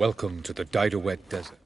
Welcome to the Diderwet Desert.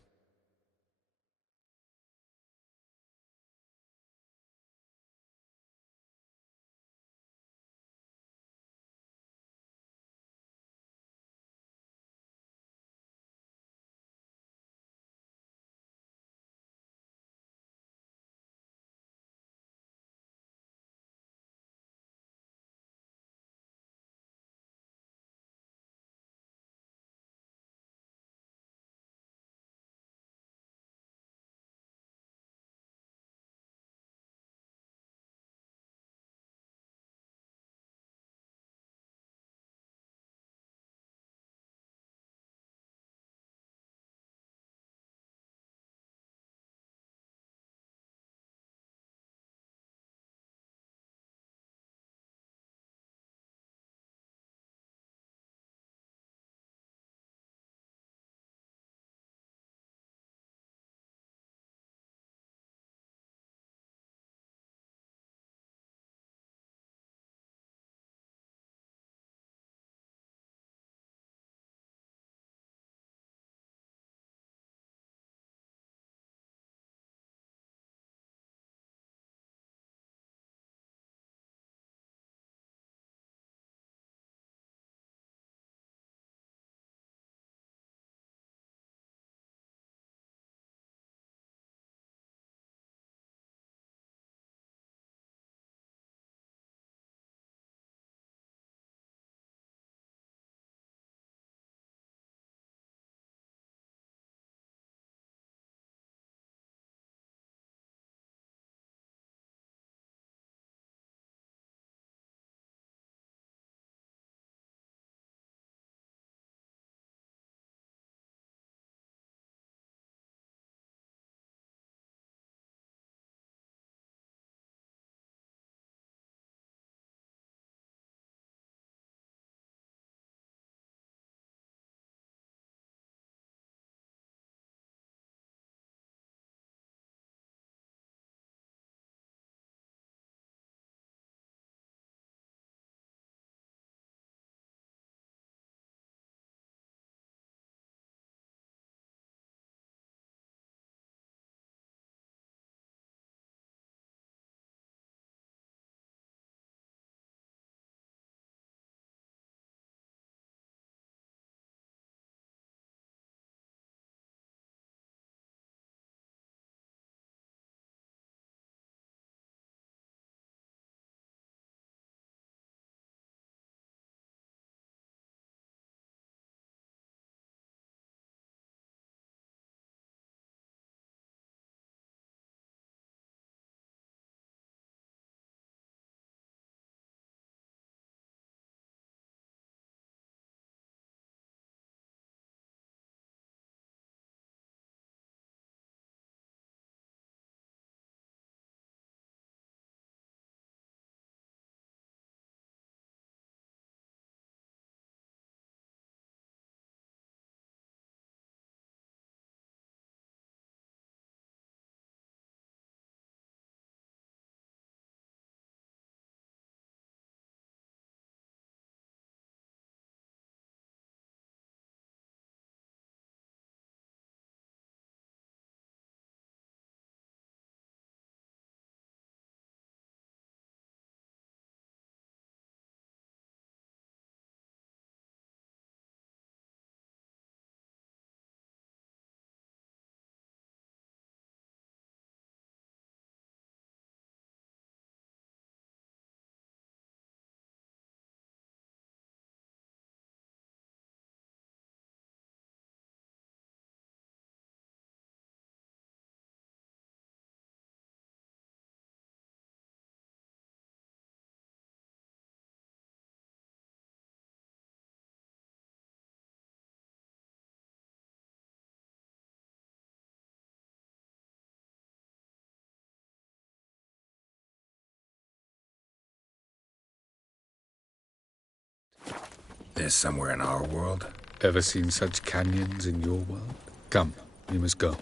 This somewhere in our world? Ever seen such canyons in your world? Come, we must go.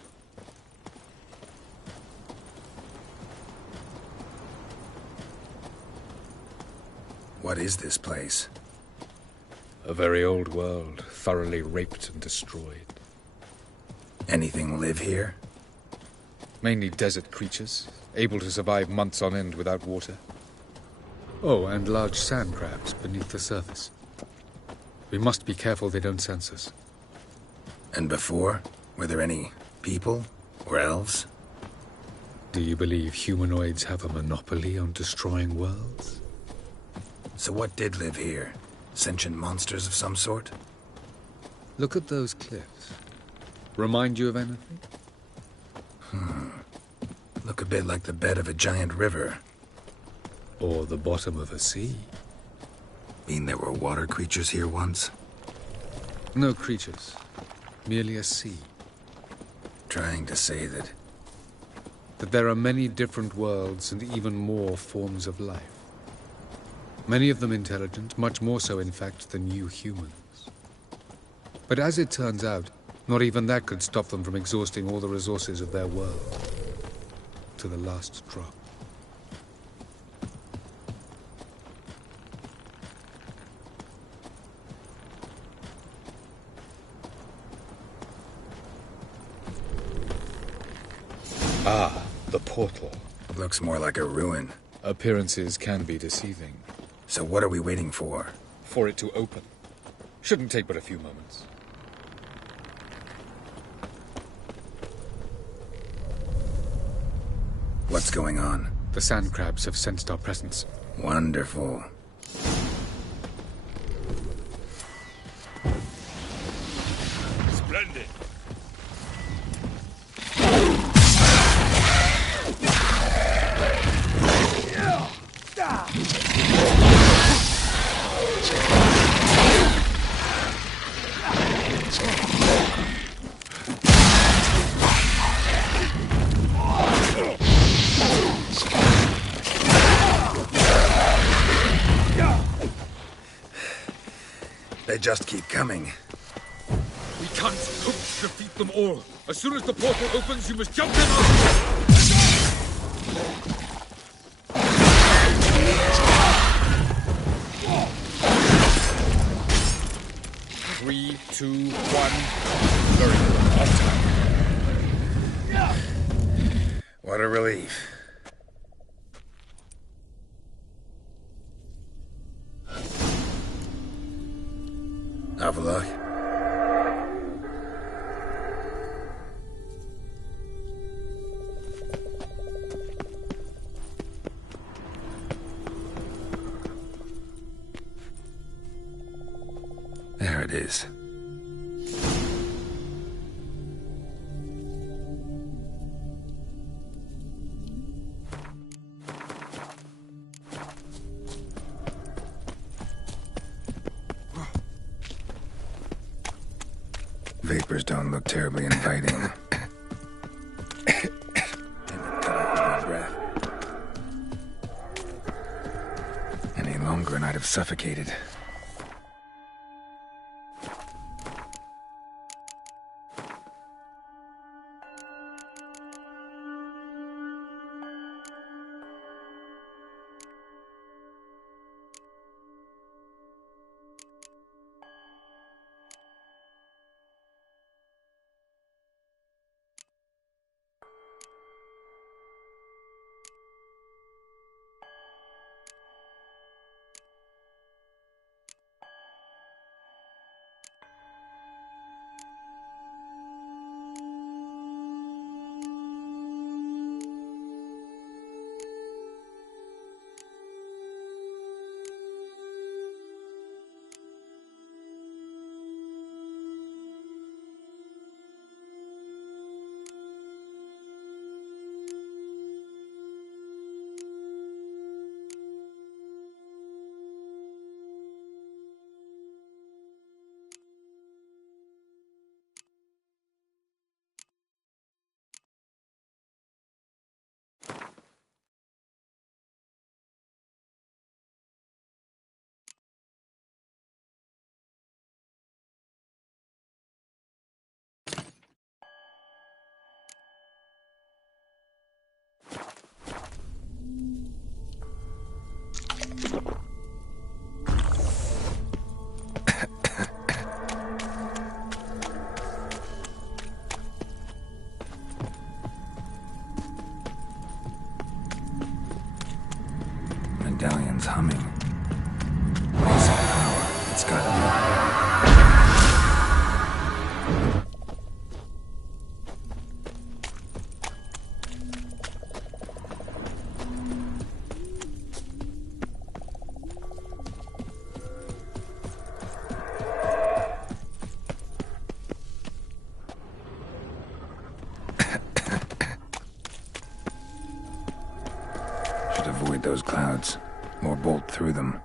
What is this place? A very old world, thoroughly raped and destroyed. Anything live here? Mainly desert creatures, able to survive months on end without water. Oh, and large sand crabs beneath the surface. We must be careful they don't sense us. And before? Were there any people? Or elves? Do you believe humanoids have a monopoly on destroying worlds? So what did live here? Sentient monsters of some sort? Look at those cliffs. Remind you of anything? Look a bit like the bed of a giant river. Or the bottom of a sea? Mean there were water creatures here once? No creatures. Merely a sea. Trying to say that... That there are many different worlds and even more forms of life. Many of them intelligent, much more so in fact than you humans. But as it turns out, not even that could stop them from exhausting all the resources of their world. To the last drop. Ah, the portal. Looks more like a ruin. Appearances can be deceiving. So what are we waiting for? For it to open. Shouldn't take but a few moments. What's going on? The sand crabs have sensed our presence. Wonderful. Splendid. They just keep coming. We can't hope to defeat them all. As soon as the portal opens, you must jump in on... 3, 2, 1. Very good. On time. What a relief. Have a look. There it is. Vapors don't look terribly inviting. Damn it, cut off my breath. Any longer and I'd have suffocated. It's got him. Should avoid those clouds, or bolt through them.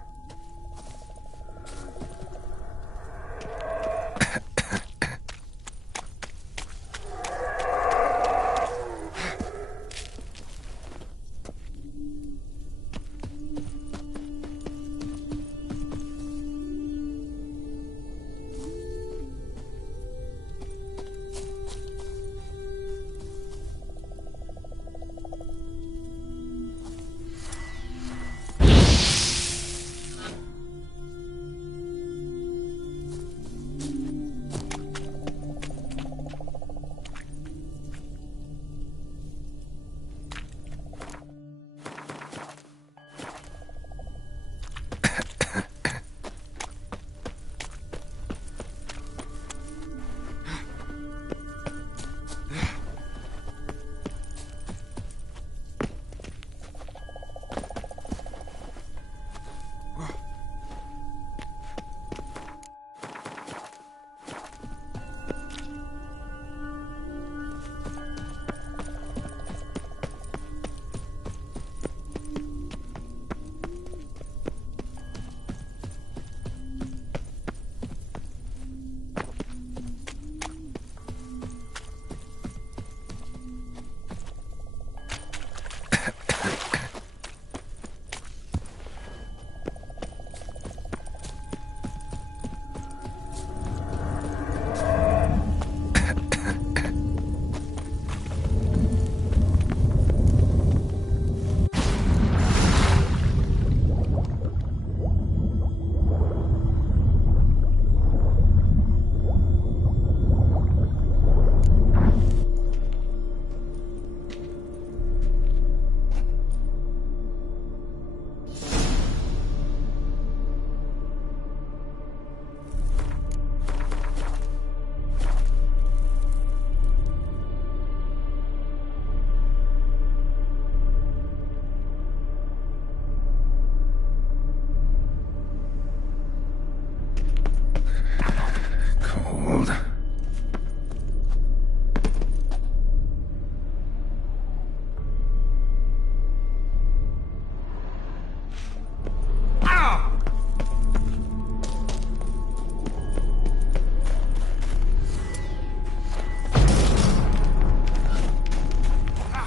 Cold.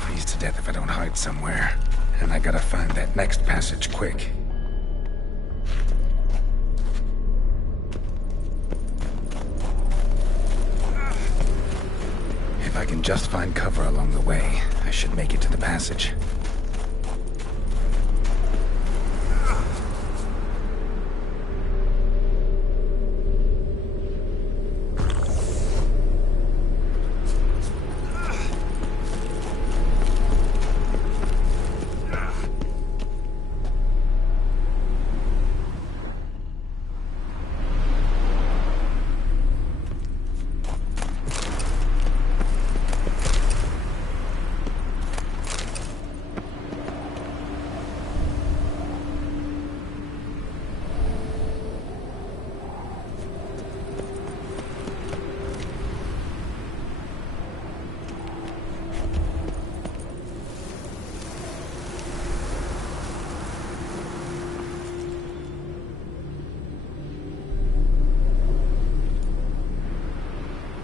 Freeze to death if I don't hide somewhere. And I gotta find that next passage quick. If I can just find cover along the way, I should make it to the passage.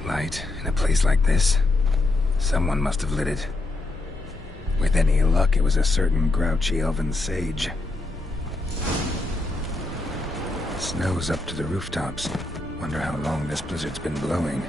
Light in a place like this? Someone must have lit it. With any luck, it was a certain grouchy elven sage. Snow's up to the rooftops. Wonder how long this blizzard's been blowing.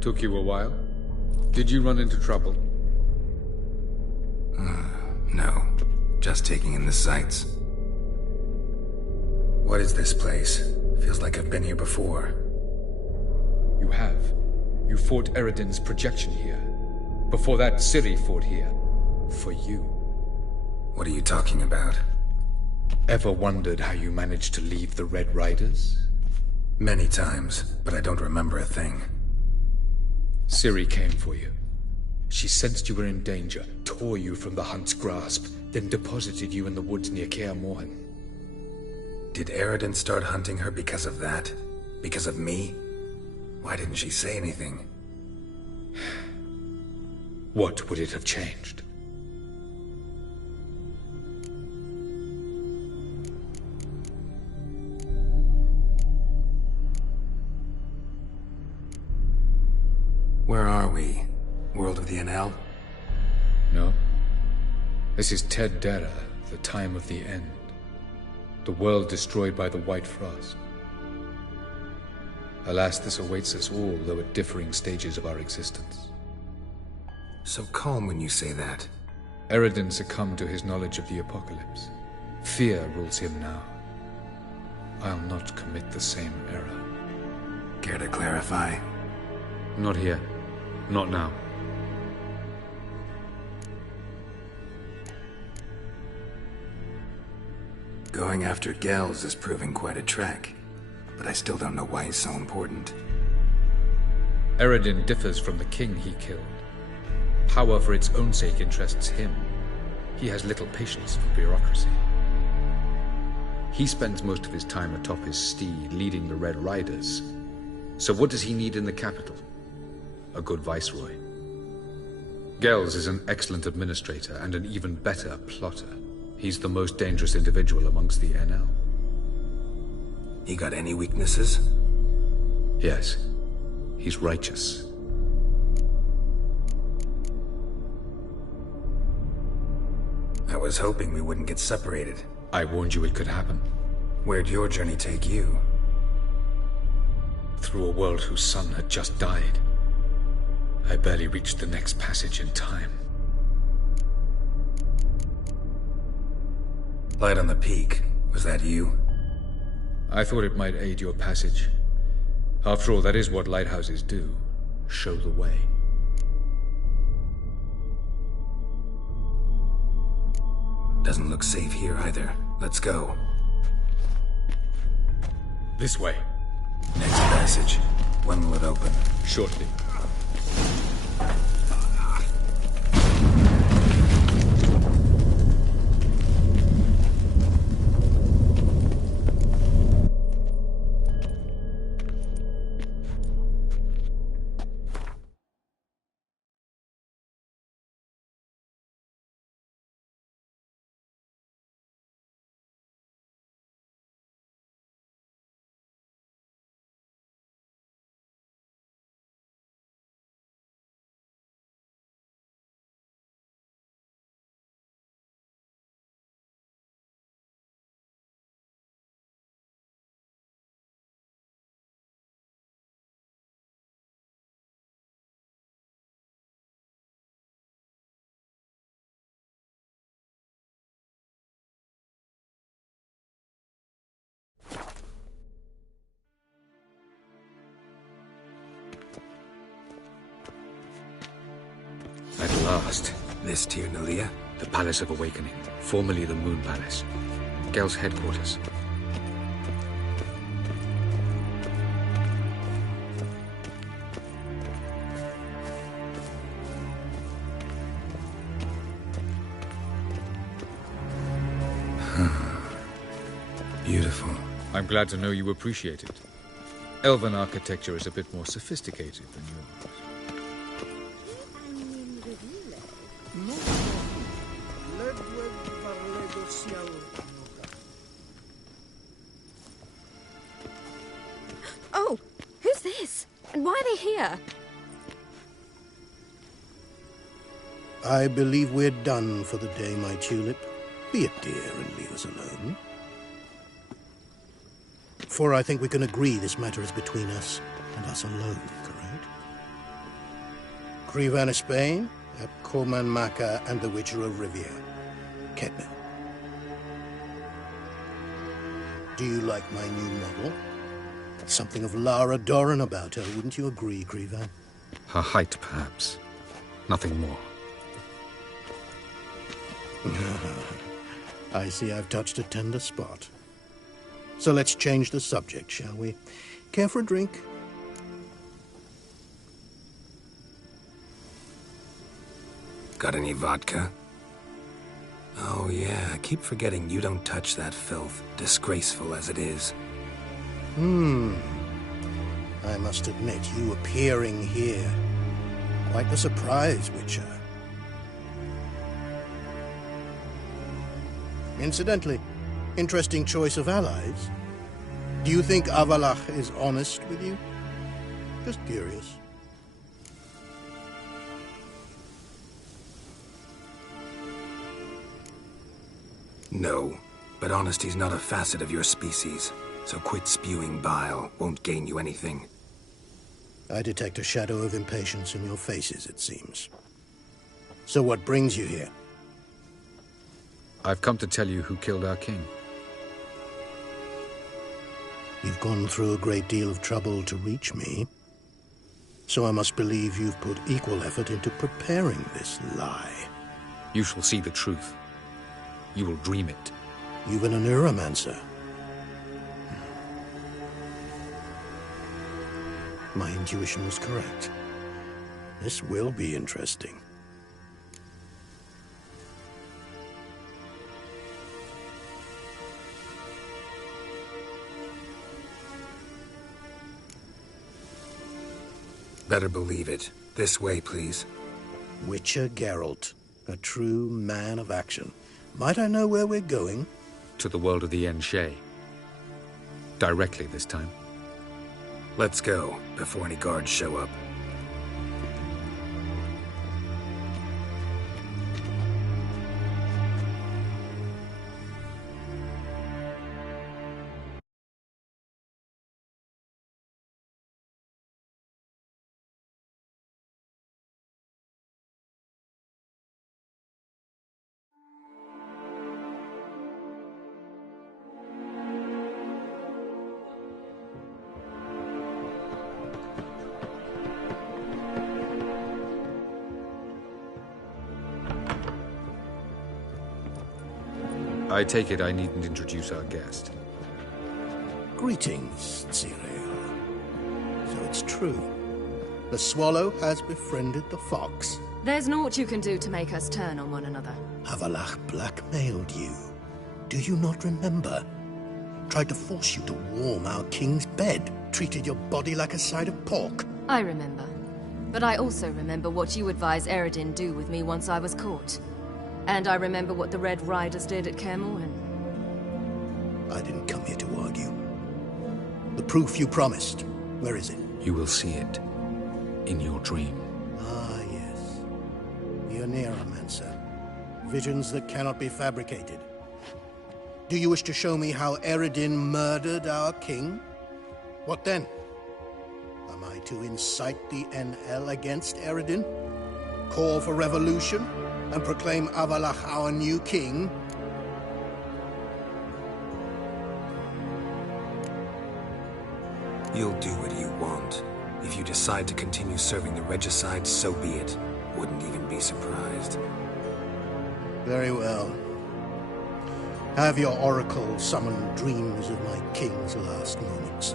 Took you a while? Did you run into trouble? No. Just taking in the sights. What is this place? Feels like I've been here before. You have. You fought Eredin's projection here. Before that, Ciri fought here. For you. What are you talking about? Ever wondered how you managed to leave the Red Riders? Many times, but I don't remember a thing. Ciri came for you. She sensed you were in danger, tore you from the Hunt's grasp, then deposited you in the woods near Kaer Morhen. Did Eredin start hunting her because of that? Because of me? Why didn't she say anything? What would it have changed? Where are we? World of the NL? No. This is Ted Dara, the time of the end. The world destroyed by the White Frost. Alas, this awaits us all, though at differing stages of our existence. So calm when you say that. Eredin succumbed to his knowledge of the apocalypse. Fear rules him now. I'll not commit the same error. Care to clarify? Not here. Not now. Going after Gels is proving quite a trek, but I still don't know why he's so important. Eredin differs from the king he killed. Power for its own sake interests him. He has little patience for bureaucracy. He spends most of his time atop his steed, leading the Red Riders. So what does he need in the capital? A good viceroy. Gels is an excellent administrator and an even better plotter. He's the most dangerous individual amongst the NL. He got any weaknesses? Yes. He's righteous. I was hoping we wouldn't get separated. I warned you it could happen. Where'd your journey take you? Through a world whose sun had just died. I barely reached the next passage in time. Light on the peak. Was that you? I thought it might aid your passage. After all, that is what lighthouses do. Show the way. Doesn't look safe here either. Let's go. This way. Next passage. When will it open? Shortly. At last. This Tyr Nalia? The Palace of Awakening, formerly the Moon Palace. Gel's headquarters. Beautiful. I'm glad to know you appreciate it. Elven architecture is a bit more sophisticated than yours. Oh, who's this? And why are they here? I believe we're done for the day, my tulip. Be a dear and leave us alone. For I think we can agree this matter is between us and us alone, correct? Krivan of Spain, at Corman Maca and the Witcher of Rivia. Kedman. Do you like my new model? Something of Lara Doran about her, wouldn't you agree, Krivan? Her height, perhaps. Nothing more. I see I've touched a tender spot. So let's change the subject, shall we? Care for a drink? Got any vodka? Oh yeah, I keep forgetting you don't touch that filth, disgraceful as it is. I must admit, you appearing here, quite the surprise, Witcher. Incidentally, interesting choice of allies. Do you think Avalach is honest with you? Just curious. No, but honesty's not a facet of your species, so quit spewing bile, won't gain you anything. I detect a shadow of impatience in your faces, it seems. So what brings you here? I've come to tell you who killed our king. You've gone through a great deal of trouble to reach me, so I must believe you've put equal effort into preparing this lie. You shall see the truth. You will dream it. Even a neuromancer. My intuition was correct. This will be interesting. Better believe it. This way, please. Witcher Geralt, a true man of action. Might I know where we're going? To the world of the Enshe. Directly this time. Let's go, before any guards show up. I take it I needn't introduce our guest. Greetings, Cyril. So it's true. The swallow has befriended the fox. There's naught you can do to make us turn on one another. Avalach blackmailed you. Do you not remember? Tried to force you to warm our king's bed. Treated your body like a side of pork. I remember. But I also remember what you advised Eredin do with me once I was caught. And I remember what the Red Riders did at Kaer Morhen. I didn't come here to argue. The proof you promised, where is it? You will see it. In your dream. Ah, yes. The Neuromancer. Visions that cannot be fabricated. Do you wish to show me how Eredin murdered our king? What then? Am I to incite the NL against Eredin? Call for revolution? And proclaim Avalach our new king? You'll do what you want. If you decide to continue serving the regicide, so be it. Wouldn't even be surprised. Very well. Have your oracle summon dreams of my king's last moments.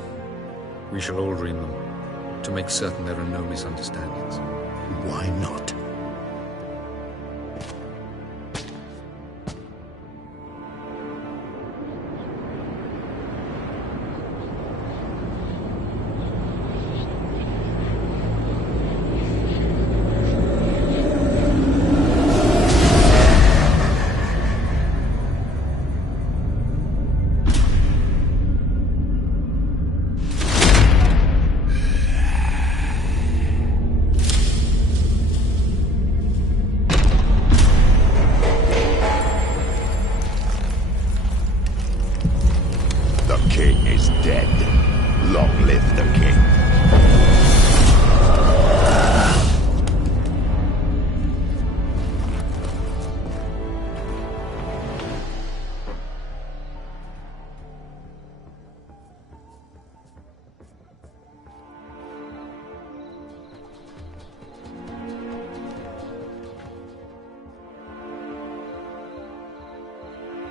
We shall all dream them, to make certain there are no misunderstandings. Why not?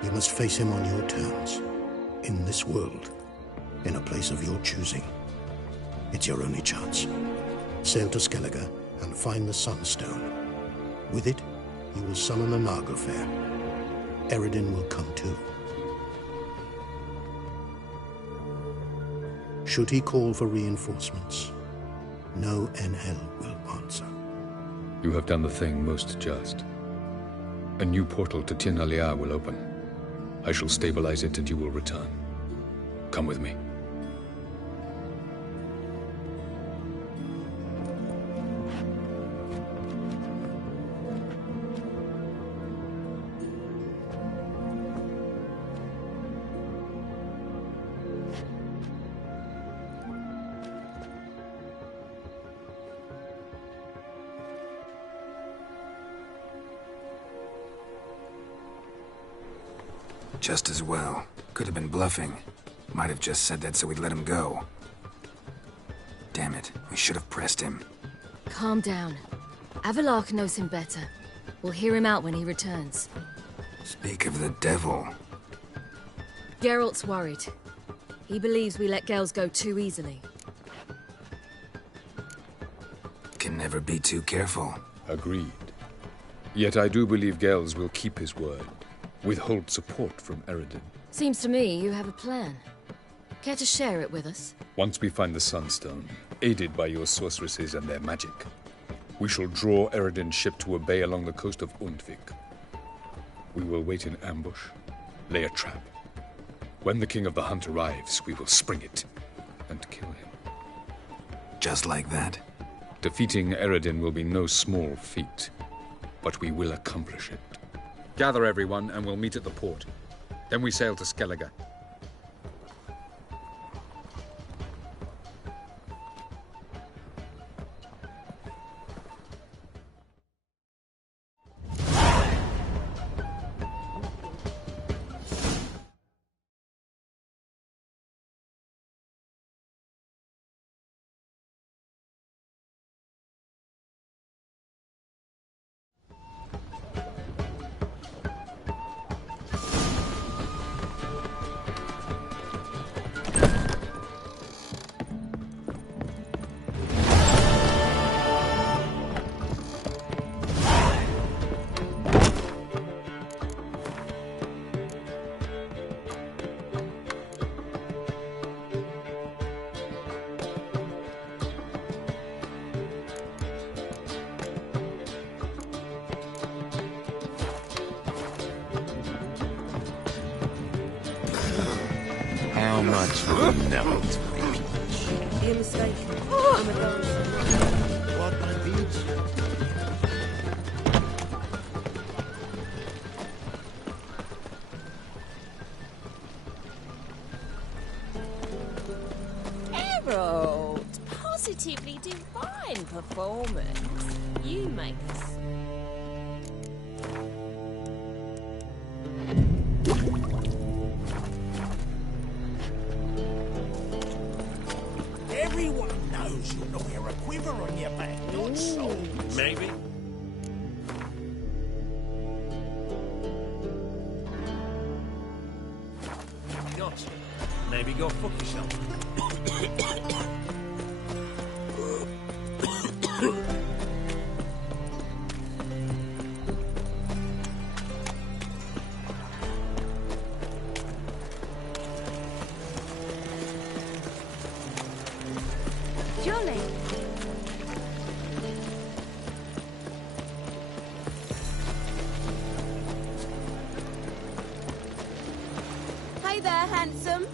You must face him on your terms. In this world. In a place of your choosing. It's your only chance. Sail to Skellige and find the Sunstone. With it, you will summon a Naga fair. Eredin will come too. Should he call for reinforcements, no Enhel will answer. You have done the thing most just. A new portal to Tin Alia will open. I shall stabilize it and you will return. Come with me. Just as well. Could have been bluffing. Might have just said that so we'd let him go. Damn it, we should have pressed him. Calm down. Avalark knows him better. We'll hear him out when he returns. Speak of the devil. Geralt's worried. He believes we let Gels go too easily. Can never be too careful. Agreed. Yet I do believe Gels will keep his word. Withhold support from Eredin. Seems to me you have a plan. Care to share it with us? Once we find the Sunstone, aided by your sorceresses and their magic, we shall draw Eredin's ship to a bay along the coast of Undvik. We will wait in ambush, lay a trap. When the King of the Hunt arrives, we will spring it and kill him. Just like that? Defeating Eredin will be no small feat, but we will accomplish it. Gather everyone, and we'll meet at the port. Then we sail to Skellige. How much will you never tell me? You're mistaken. I'm a dog. What my beads? Geralt! Positively divine performance. You make us. Everyone knows you'll not wear a quiver on your back, not so. Maybe. Not. Maybe go fuck yourself. Jolly. Hey there, handsome.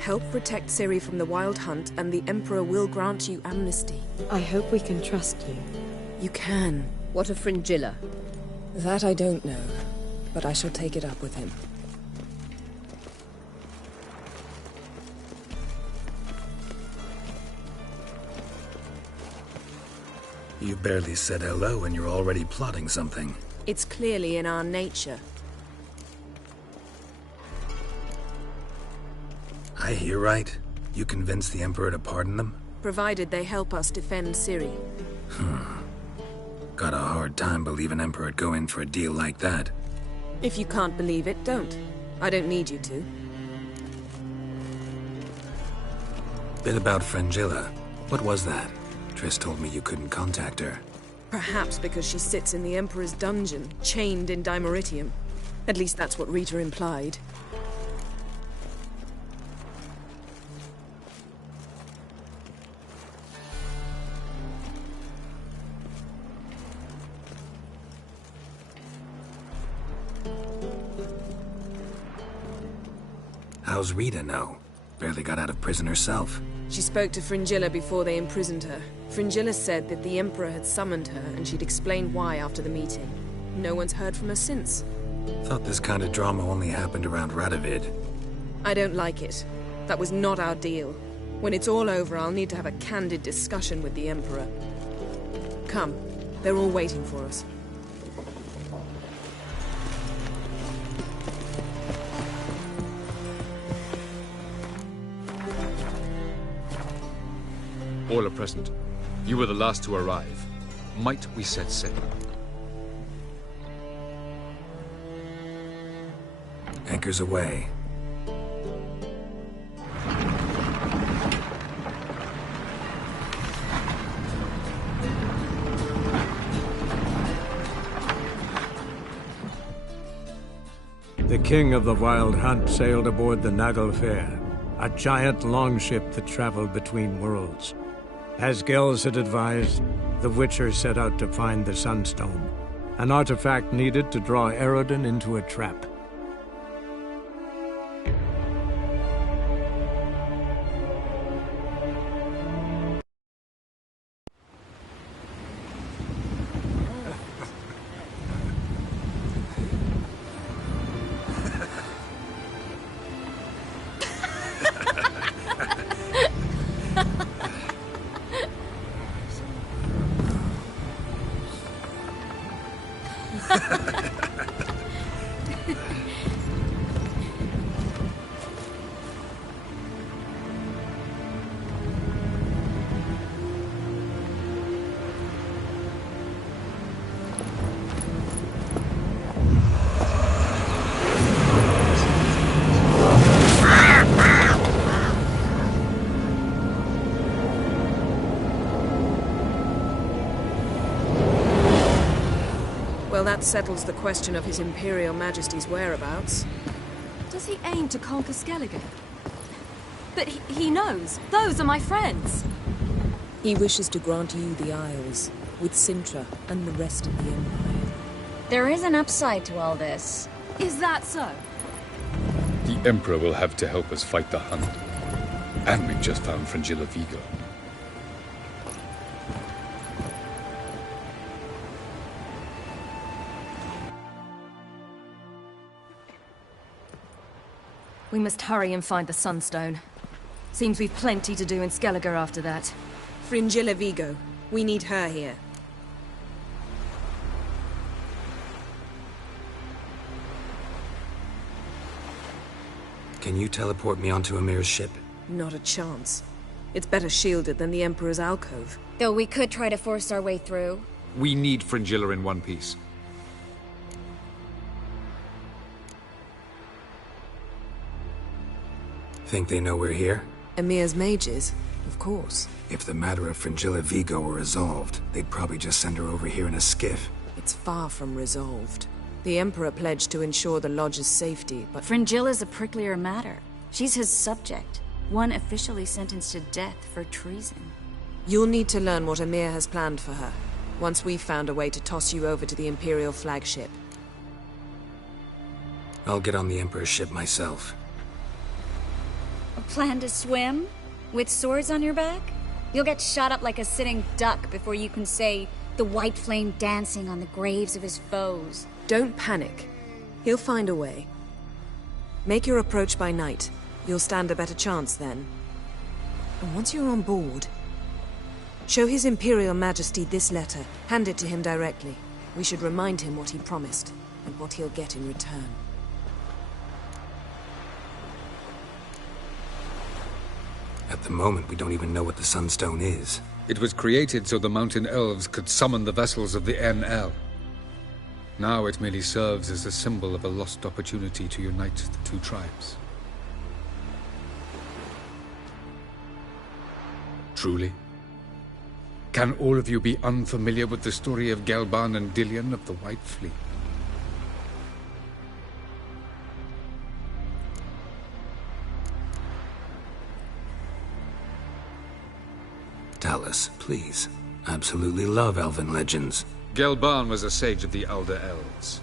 Help protect Ciri from the Wild Hunt, and the Emperor will grant you amnesty. I hope we can trust you. You can. What of Fringilla? That I don't know, but I shall take it up with him. You barely said hello and you're already plotting something. It's clearly in our nature. I hear right? You convinced the Emperor to pardon them? Provided they help us defend Ciri. Got a hard time believing Emperor'd go in for a deal like that. If you can't believe it, don't. I don't need you to. Bit about Frangilla. What was that? Triss told me you couldn't contact her. Perhaps because she sits in the Emperor's dungeon, chained in Dimeritium. At least that's what Rita implied. How's Rita know? Barely got out of prison herself. She spoke to Fringilla before they imprisoned her. Fringilla said that the Emperor had summoned her and she'd explained why after the meeting. No one's heard from her since. Thought this kind of drama only happened around Radovid. I don't like it. That was not our deal. When it's all over, I'll need to have a candid discussion with the Emperor. Come, they're all waiting for us. All are present. You were the last to arrive. Might we set sail? Anchors away. The king of the Wild Hunt sailed aboard the Naglfar, a giant longship that traveled between worlds. As Gels had advised, the Witcher set out to find the Sunstone, an artifact needed to draw Eredin into a trap. Well, that settles the question of His Imperial Majesty's whereabouts. Does he aim to conquer Skellige? But he knows. Those are my friends. He wishes to grant you the Isles, with Sintra and the rest of the Empire. There is an upside to all this. Is that so? The Emperor will have to help us fight the Hunt. And we've just found Frangilla Vigo. We must hurry and find the Sunstone. Seems we've plenty to do in Skellige after that. Fringilla Vigo. We need her here. Can you teleport me onto Amir's ship? Not a chance. It's better shielded than the Emperor's alcove. Though we could try to force our way through. We need Fringilla in one piece. Think they know we're here? Emir's mages, of course. If the matter of Fringilla Vigo were resolved, they'd probably just send her over here in a skiff. It's far from resolved. The Emperor pledged to ensure the Lodge's safety, but... Fringilla's a pricklier matter. She's his subject, one officially sentenced to death for treason. You'll need to learn what Emir has planned for her, once we've found a way to toss you over to the Imperial flagship. I'll get on the Emperor's ship myself. A plan to swim? With swords on your back? You'll get shot up like a sitting duck before you can say, the white flame dancing on the graves of his foes. Don't panic. He'll find a way. Make your approach by night. You'll stand a better chance then. And once you're on board, Show His Imperial Majesty this letter. Hand it to him directly. We should remind him what he promised, and what he'll get in return. At the moment, we don't even know what the Sunstone is. It was created so the mountain elves could summon the vessels of the NL. Now it merely serves as a symbol of a lost opportunity to unite the two tribes. Truly? Can all of you be unfamiliar with the story of Gelban and Dillion of the White Fleet? Tell us, please. Absolutely love elven legends. Gelban was a sage of the Elder Elves.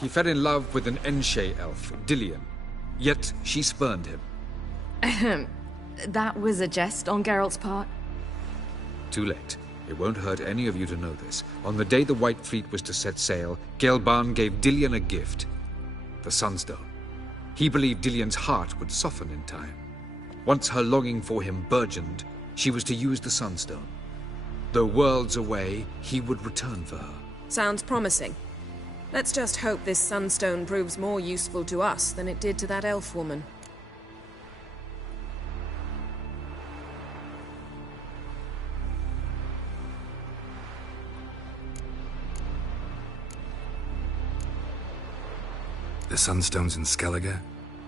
He fell in love with an Enshe elf, Dillion. Yet she spurned him. That was a jest on Geralt's part? Too late. It won't hurt any of you to know this. On the day the White Fleet was to set sail, Gelban gave Dillion a gift. The Sunstone. He believed Dillion's heart would soften in time. Once her longing for him burgeoned, she was to use the Sunstone. Though worlds away, he would return for her. Sounds promising. Let's just hope this Sunstone proves more useful to us than it did to that elf woman. The Sunstone's in Skellige?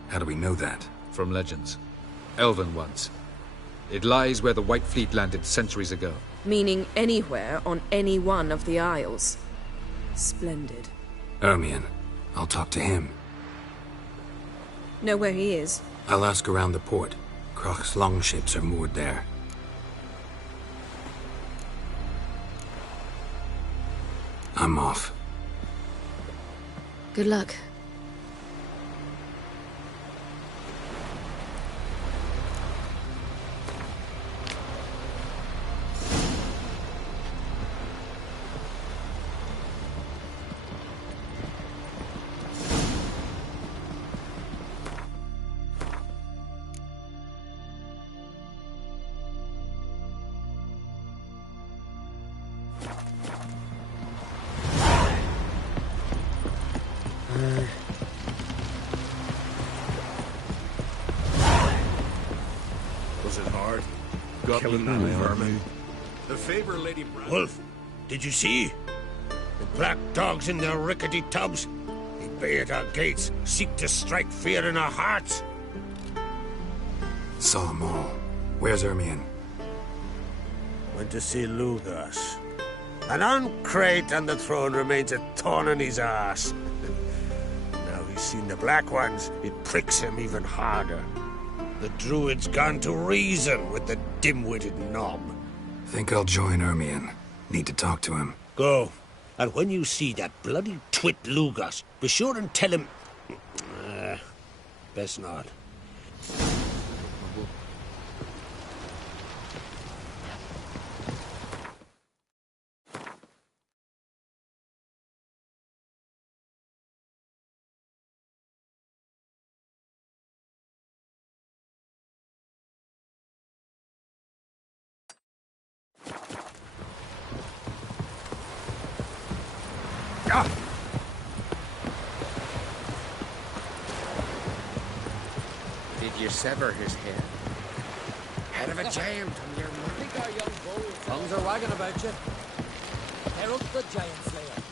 How do we know that? From legends. Elven ones. It lies where the White Fleet landed centuries ago. Meaning anywhere on any one of the Isles. Splendid. Ermion. I'll talk to him. Know where he is? I'll ask around the port. Kroch's longships are moored there. I'm off. Good luck. Was it hard? Got killing that vermin. The favor, Lady Brown. Wolf, did you see? The black dogs in their rickety tubs. They bay at our gates, seek to strike fear in our hearts. Saw them all. Where's Ermion? Went to see Lugas. An uncrate on the throne remains a thorn in his ass. Now he's seen the Black Ones, it pricks him even harder. The Druid's gone to reason with the dim-witted knob. Think I'll join Ermion. Need to talk to him. Go. And when you see that bloody twit Lugas, be sure and tell him... best not. Did you sever his head? Head of a giant on your money. Tongues are wagging about you. Herald the giant slayer.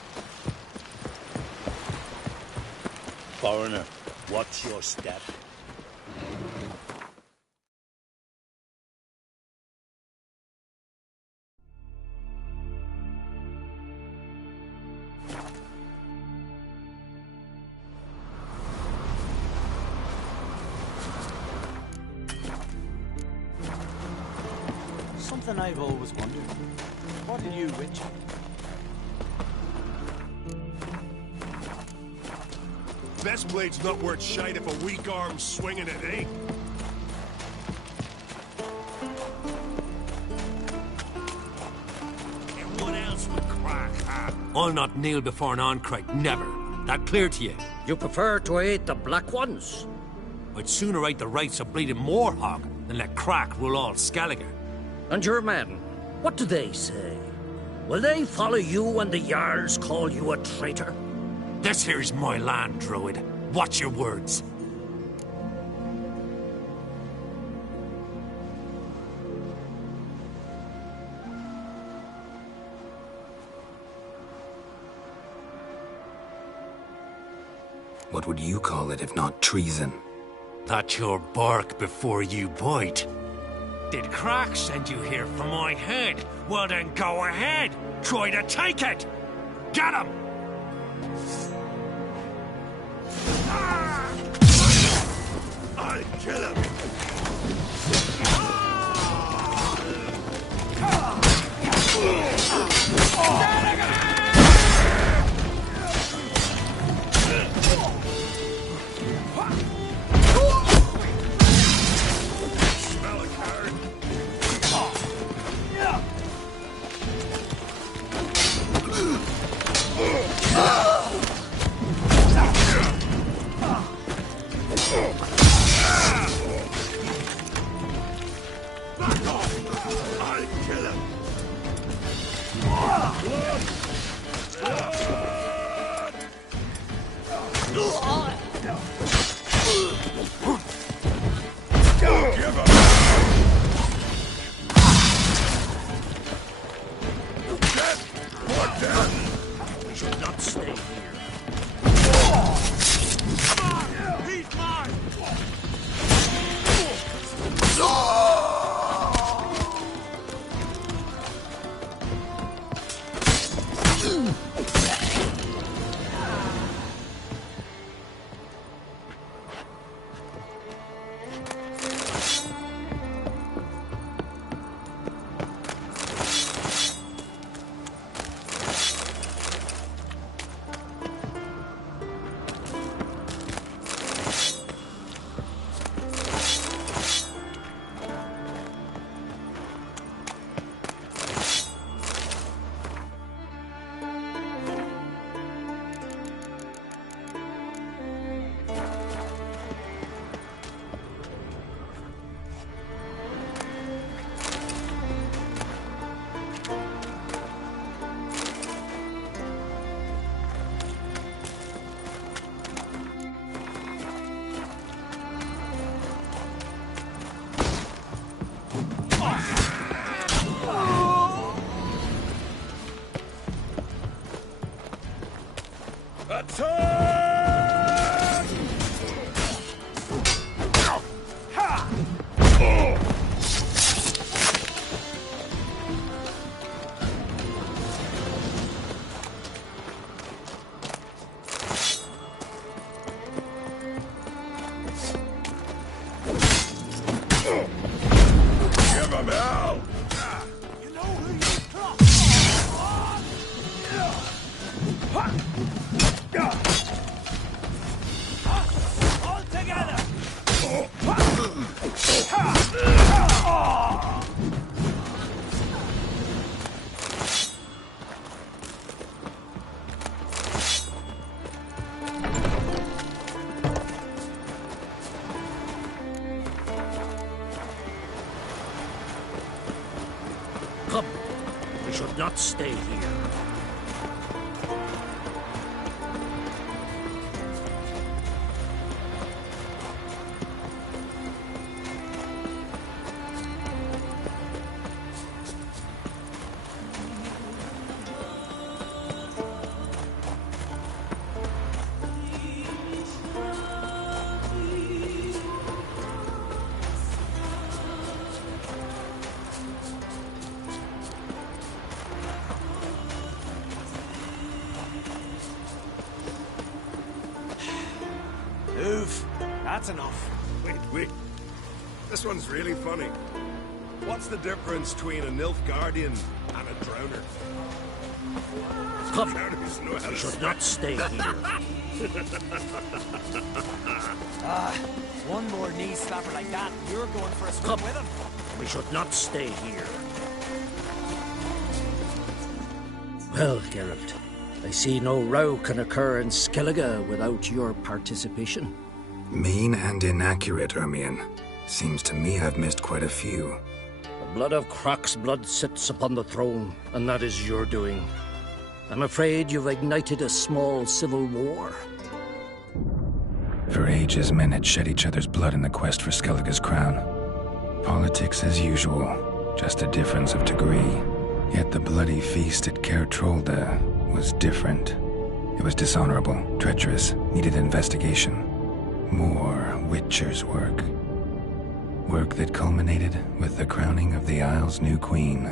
Foreigner, watch your step. Something I've always wondered. What are you, Richard? Best blade's not worth shite if a weak arm's swinging it, eh? And what else would crack, huh? I'll not kneel before an Oncrite, never. That clear to you? You prefer to eat the black ones? I'd sooner eat the rights of bleeding Moorhog than let crack rule all Skelliger. And your men, what do they say? Will they follow you when the Jarls call you a traitor? This here's my land, Druid. Watch your words. What would you call it if not treason? That's your bark before you bite. Did Crack send you here for my head? Well then go ahead! Try to take it! Get him! I'll kill him! not stay here. That's enough. Wait. This one's really funny. What's the difference between a Nilfgaardian and a drowner? Come, Drowners know how we to should swim. not stay here. One more knee slapper like that, you're going for a swim Come, with him. we should not stay here. Well, Geralt, I see no row can occur in Skellige without your participation. Mean and inaccurate, Ermion. Seems to me I've missed quite a few. The blood of Croc's blood sits upon the throne, and that is your doing. I'm afraid you've ignited a small civil war. For ages, men had shed each other's blood in the quest for Skellige's crown. Politics as usual, just a difference of degree. Yet the bloody feast at Caer Trolda was different. It was dishonorable, treacherous, needed investigation. More Witcher's work. Work that culminated with the crowning of the Isle's new queen.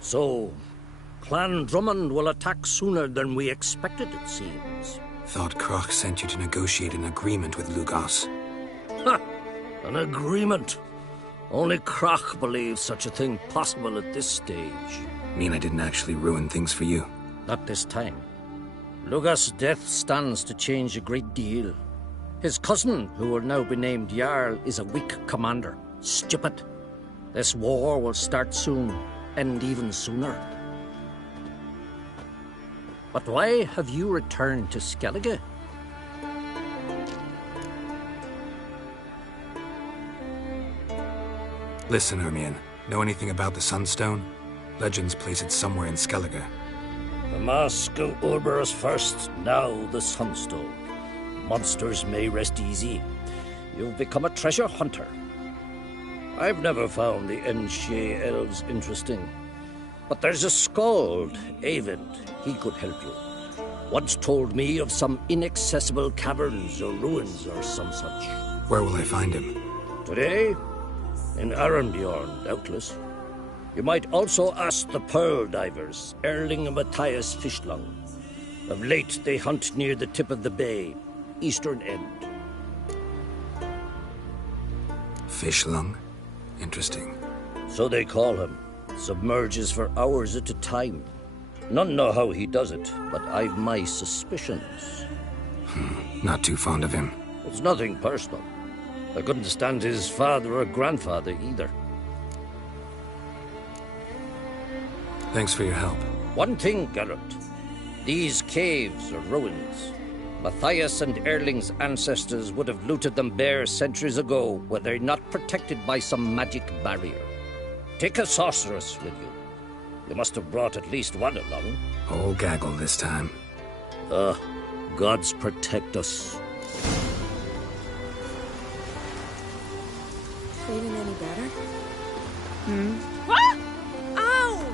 So, Clan Drummond will attack sooner than we expected, it seems. Thought Croc sent you to negotiate an agreement with Lugos. Ha! An agreement. Only Croc believes such a thing possible at this stage. Mean I didn't actually ruin things for you? Not this time. Lugos' death stands to change a great deal. His cousin, who will now be named Jarl, is a weak commander. Stupid. This war will start soon, end even sooner. But why have you returned to Skellige? Listen, Ermion. Know anything about the Sunstone? Legends place it somewhere in Skellige. The mask of Urberus first, now the Sunstone. Monsters may rest easy. You've become a treasure hunter. I've never found the Enshe elves interesting. But there's a skald, Eyvind. He could help you. Once told me of some inaccessible caverns or ruins or some such. Where will I find him? Today? In Arenbjorn, doubtless. You might also ask the pearl divers, Erling and Matthias Fishlung. Of late, they hunt near the tip of the bay, eastern end. Fishlung? Interesting. So they call him. Submerges for hours at a time. None know how he does it, but I've my suspicions. Not too fond of him. It's nothing personal. I couldn't stand his father or grandfather either. Thanks for your help. One thing, Geralt. These caves are ruins. Matthias and Erling's ancestors would have looted them bare centuries ago were they not protected by some magic barrier. Take a sorceress with you. You must have brought at least one along. Whole gaggle this time. Gods protect us. Feeling any better? Ah! Ow!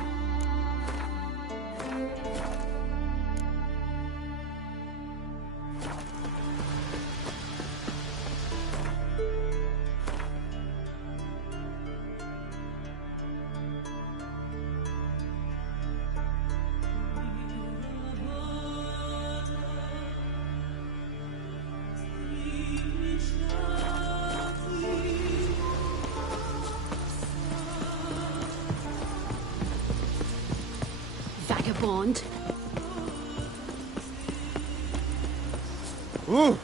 Vagabond. Ooh.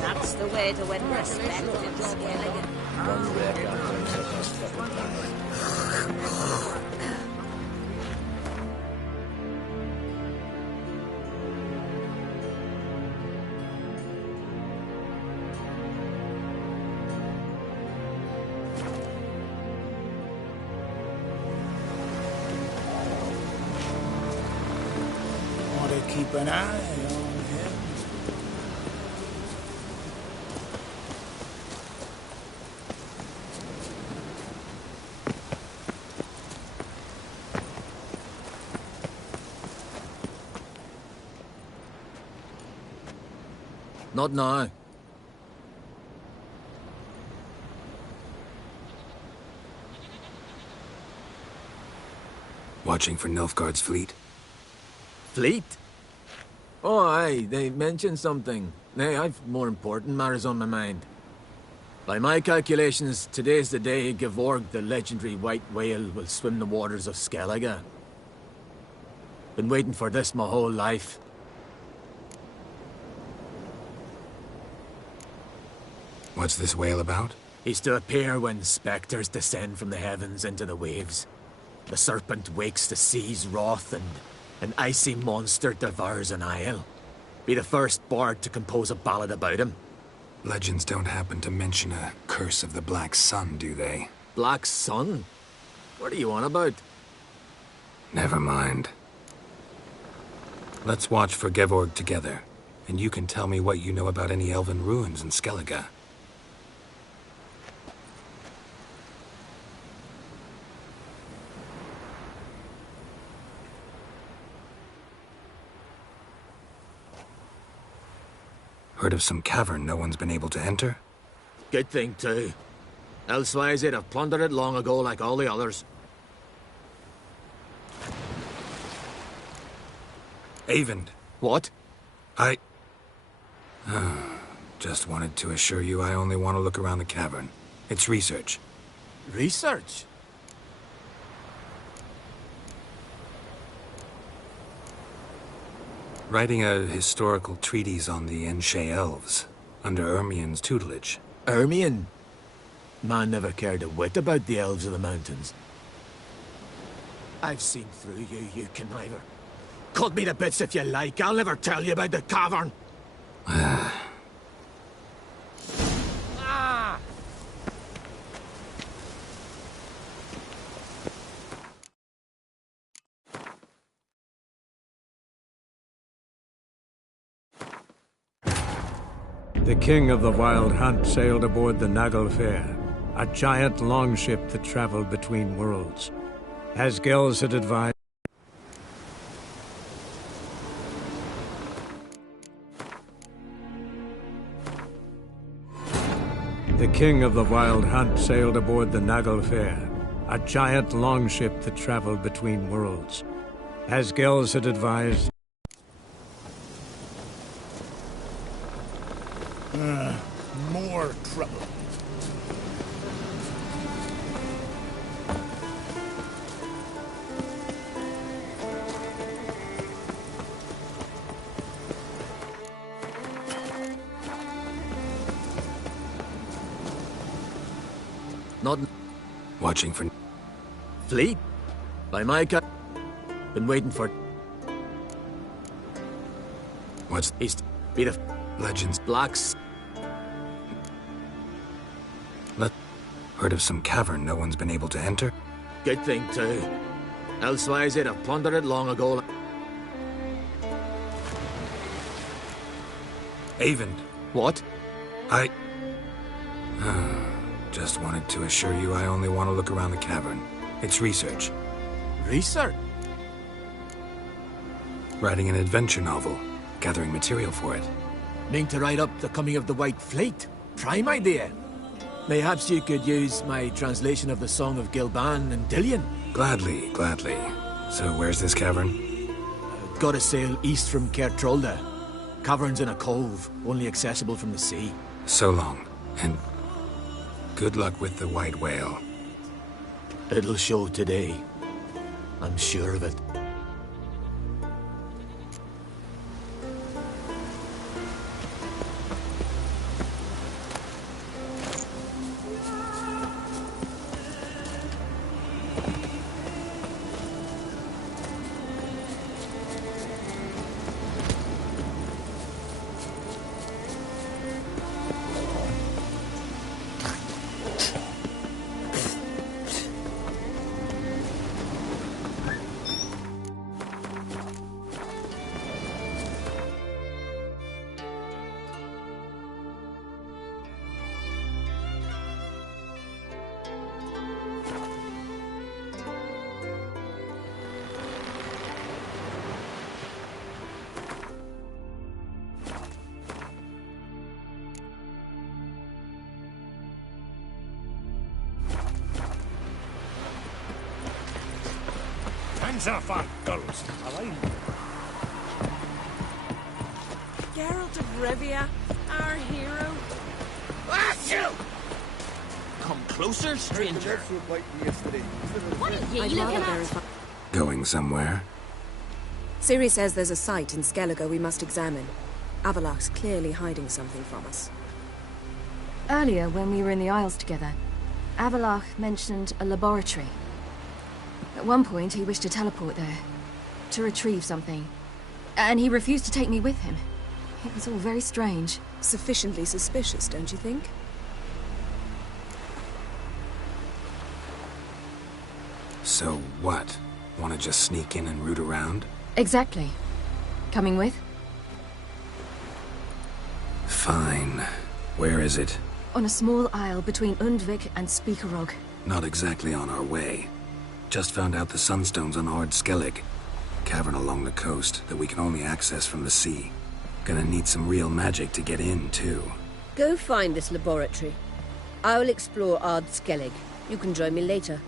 That's the way to win respect in Skellige. keep an eye on him. Not now. Watching for Nilfgaard's fleet? Fleet? Oh, aye, they mentioned something. Nay, I've more important matters on my mind. By my calculations, today's the day Gevorg, the legendary white whale, will swim the waters of Skellige. Been waiting for this my whole life. What's this whale about? He's to appear when spectres descend from the heavens into the waves. The serpent wakes the sea's wrath, and an icy monster devours an isle. Be the first bard to compose a ballad about him. Legends don't happen to mention a curse of the Black Sun, do they? Black Sun? What are you on about? Never mind. Let's watch for Gevorg together, and you can tell me what you know about any elven ruins in Skellige. Heard of some cavern no one's been able to enter? Good thing, too. Elsewise, they'd have plundered it long ago like all the others. Avend. What? I... just wanted to assure you I only want to look around the cavern. It's research. Research? Writing a historical treatise on the Enshe elves, under Ermien's tutelage. Ermien? Man never cared a whit about the elves of the mountains. I've seen through you, you conniver. Cut me to bits if you like, I'll never tell you about the cavern! The king of the Wild Hunt sailed aboard the Naglfar, a giant longship that traveled between worlds. As Gels had advised, the king of the Wild Hunt sailed aboard the Naglfar, a giant longship that traveled between worlds. As Gels had advised, More trouble. Not... Watching for... Fleet? By my been waiting for... What's... East. Be the... Legends. Blacks. Heard of some cavern no one's been able to enter? Good thing, too. Elsewise, they'd have plundered it long ago. Avend. What? I... just wanted to assure you I only want to look around the cavern. It's research. Research? Writing an adventure novel. Gathering material for it. Mean to write up the coming of the White Fleet? Prime idea. Mayhaps you could use my translation of the Song of Gilban and Dillion. Gladly, gladly. So where's this cavern? Gotta sail east from Caer Trolda. Cavern's in a cove, only accessible from the sea. So long, and good luck with the white whale. It'll show today. I'm sure of it. off our gulls. Geralt of Rivia, our hero. Come closer, stranger. What are you I'd looking rather at? verify. Going somewhere? Ciri says there's a site in Skellige we must examine. Avalach's clearly hiding something from us. Earlier, when we were in the Isles together, Avalach mentioned a laboratory. At one point, he wished to teleport there, to retrieve something. And he refused to take me with him. It was all very strange. Sufficiently suspicious, don't you think? So what? Want to just sneak in and root around? Exactly. Coming with? Fine. Where is it? On a small isle between Undvik and Speakerog. Not exactly on our way. Just found out the sunstone's on Ard Skellig. Cavern along the coast that we can only access from the sea. Gonna need some real magic to get in, too. Go find this laboratory. I will explore Ard Skellig. You can join me later.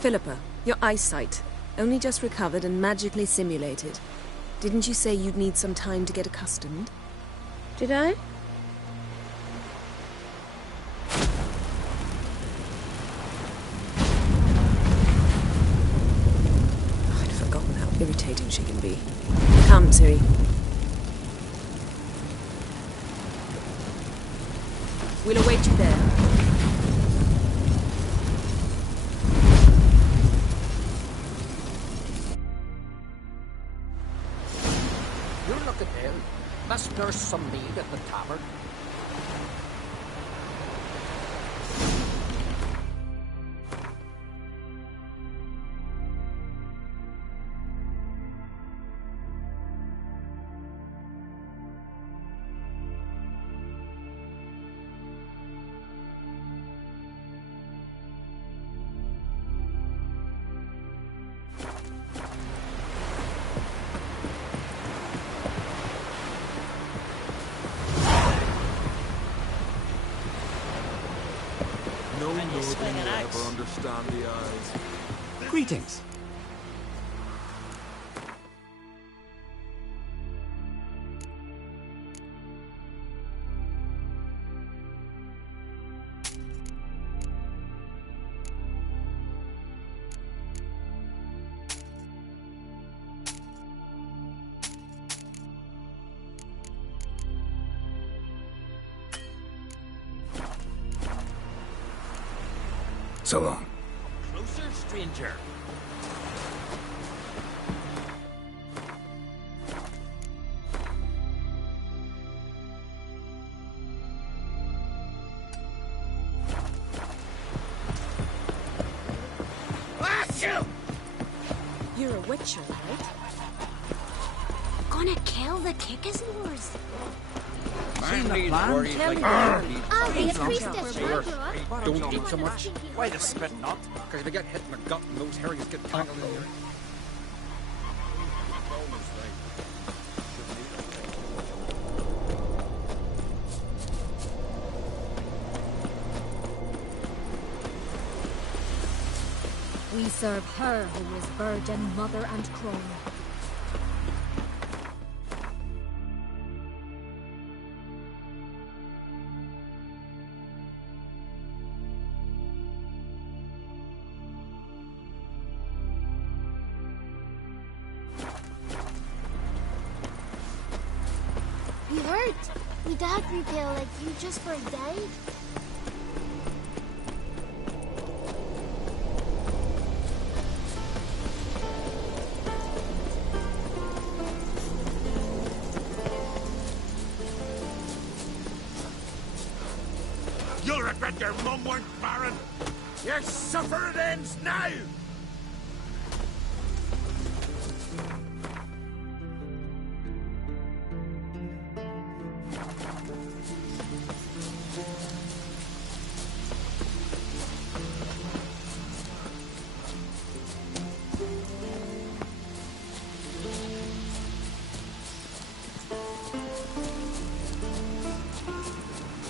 Philippa, your eyesight. Only just recovered and magically simulated. Didn't you say you'd need some time to get accustomed? Did I? I'd forgotten how irritating she can be. Come, Ciri. We'll await you there. You're looking ill. Must nurse some mead at the tavern. No Northern will ever understand the eyes. Greetings. So long. Closer, stranger. You're a witcher, right? Gonna kill the Kickasnors. Man needs worries like I'll be a that. priestess when I grow up. Don't eat so much. Why the spit not? Because if you get hit in the gut and those herrings get tangled in your... We serve her who is virgin, mother, and crone. You hurt? We dad repel like you just for a day? You'll regret your mum weren't barren. Your suffering ends now.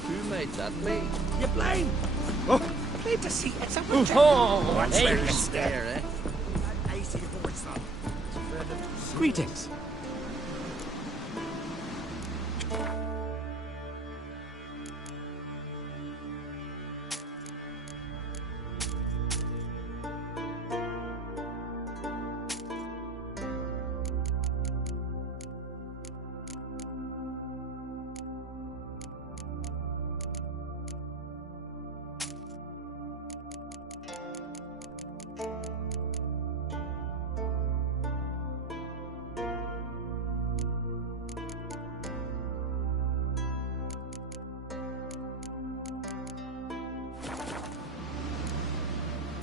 Who made that me? You blind? Oh, glad to see it's a witcher. Oh, What's hey, there you instead? stare, eh? I see Greetings.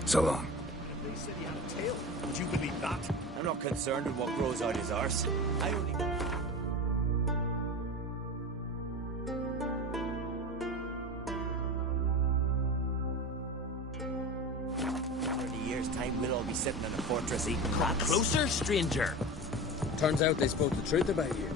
So long. They said he had a tail. Would you believe that? I'm not concerned with what grows out his arse. I only... 30 years' time, we'll all be sitting in a fortress eating rats. Closer, stranger. Turns out they spoke the truth about you.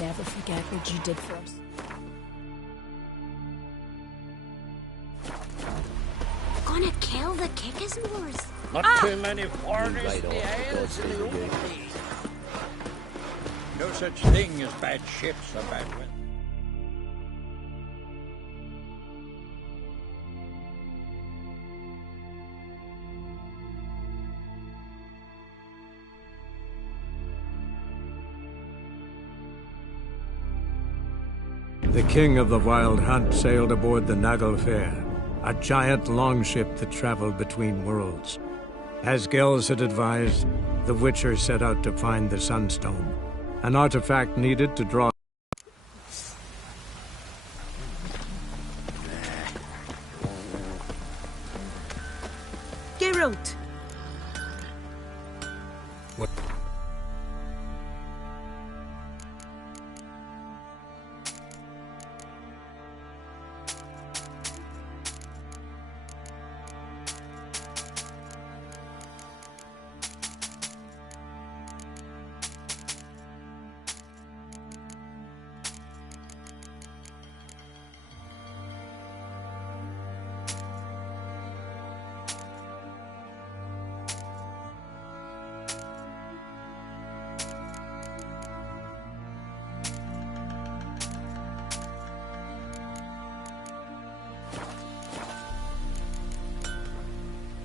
Never forget what you did for us. Gonna kill the Kickasmores. Not too many foreigners in the Isles Isles in the in the open open. sea. No such thing as bad ships or bad weather. The king of the Wild Hunt sailed aboard the Naglfar, a giant longship that traveled between worlds. As Gels had advised, the Witcher set out to find the Sunstone, an artifact needed to draw... Geralt!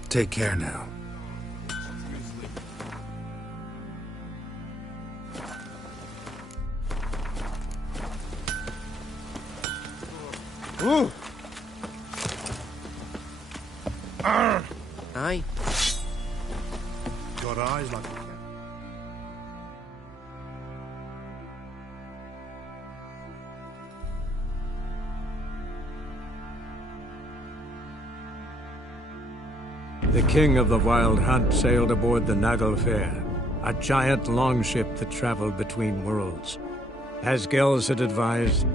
Take care now. Ooh! Aye. Got eyes like a cat. The king of the Wild Hunt sailed aboard the Naglfar, a giant longship that traveled between worlds. As Gels had advised,